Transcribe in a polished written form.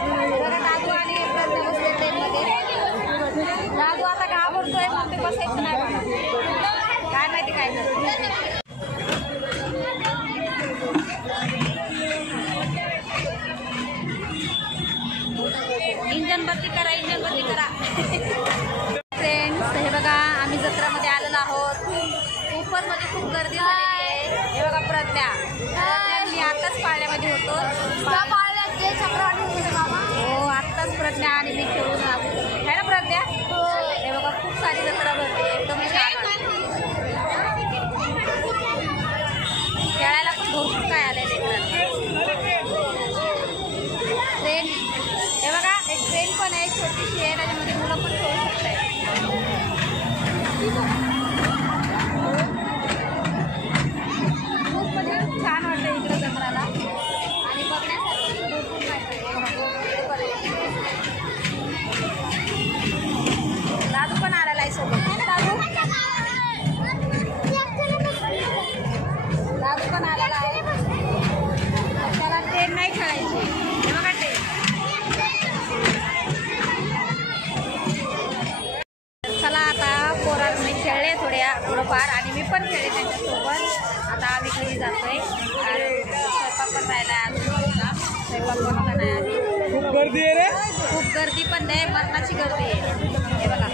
जरा दादू आणि प्रज्ञा बसले ट्रेनमध्ये. दादू आता घाबरतोय मग ते बसायचं नाही मला. काय माहिती काय झालं. इंजन बंदी करा, इंजन बंदी करा. फ्रेंड्स हे बघा आम्ही जत्रामध्ये आलेलो आहोत. खूपच म्हणजे खूप गर्दी झालेली आहे. हे बघा प्रज्ञा मी आत्ताच पाळण्यामध्ये होतो. हो आत्ताच प्रज्ञा आणि मी खेळून आहे ना प्रज्ञा. हे बघा खूप सारी जत्रा भरते एकदम छान. खेळायला पण भरपूर काय आलेले ट्रेन. हे बघा एक ट्रेन पण आहे छोटीशी आहे त्याच्यामध्ये मुलं पण खेळू शकतात. खूप म्हणजे खूप छान वाटतं इकडं जत्राला आणि बघण्यासाठी भरपूर काय दादू पण आलेला आहे सोबत. दादू दादू पण आलेला आहे. त्याला ट्रेन नाही खेळायची. हे बघा ट्रेन. चला आता पोरांनी खेळले थोडंफार आणि मी पण खेळले त्यांच्यासोबत. आता आम्ही घरी जातोय. स्वयंपाक पण राहिला आहे. स्वयंपाक बनवला नाही आधी. खूप गर्दी आहे रे. खूप गर्दी पण नाही मरणाची गर्दी आहे. हे बघा